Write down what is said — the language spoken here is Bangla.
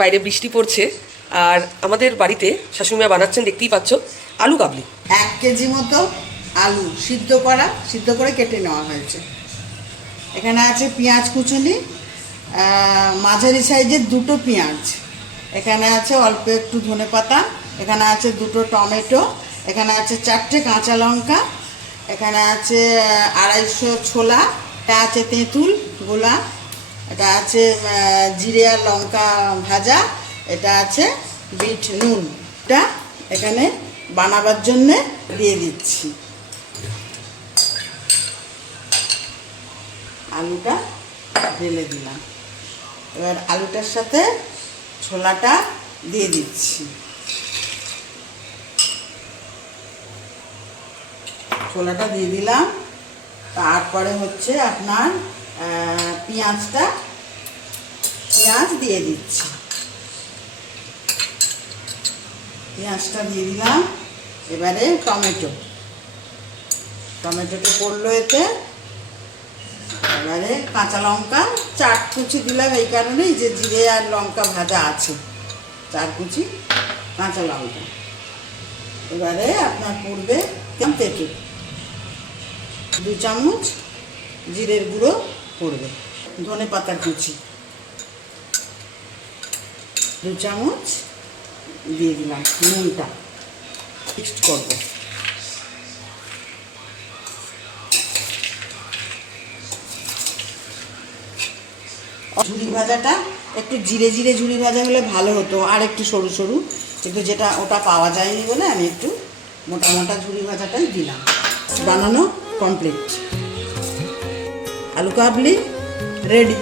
বাইরে বৃষ্টি পড়ছে আর আমাদের বাড়িতে শাশুড়িমা বানাচ্ছেন, দেখতেই পাচ্ছ, আলু কাবলি। 1 কেজি মতো আলু সিদ্ধ করে কেটে নেওয়া হয়েছে। এখানে আছে পেঁয়াজ কুচুনি, মাঝারি সাইজের 2টো পেঁয়াজ, এখানে আছে অল্প একটু ধনেপাতা, এখানে আছে 2টো টমেটো, এখানে আছে 4টে কাঁচা লঙ্কা, এখানে আছে 250 ছোলা, এটা আছে তেঁতুল গোলা, এটা আছে জিরে আর লঙ্কা ভাজা, এটা আছে বিট নুন। এটা এখানে বানাবার জন্যে দিয়ে দিচ্ছি। আলুটা ঢেলে দিলাম, এবার আলুটার সাথে ছোলাটা দিয়ে দিচ্ছি। ছোলাটা দিয়ে দিলাম, তারপরে হচ্ছে আপনার পেঁয়াজ দিয়ে দিচ্ছি। পেঁয়াজটা দিয়ে দিলাম, এবারে টমেটোটা পড়লো এতে। এবারে কাঁচা লঙ্কা 4 কুচি দিলাম, এই কারণেই যে জিরে আর লঙ্কা ভাজা আছে, 4 কুচি কাঁচা লঙ্কা। এবারে আপনার পড়বে তেঁতুল, 2 চামচ জিরের গুঁড়ো পড়বে, ধনে পাতার কুচি 2 চামচ দিয়ে দিলাম, নুনটা মিক্সড করবো। ঝুরি ভাজাটা একটু জিরে ঝুরি ভাজা হলে ভালো হতো, আর একটু সরু সরু, কিন্তু যেটা ওটা পাওয়া যায়নি বলে আমি একটু মোটা ঝুরি ভাজাটাই দিলাম। বানানো কমপ্লিট, আলু কাবলি রেডি।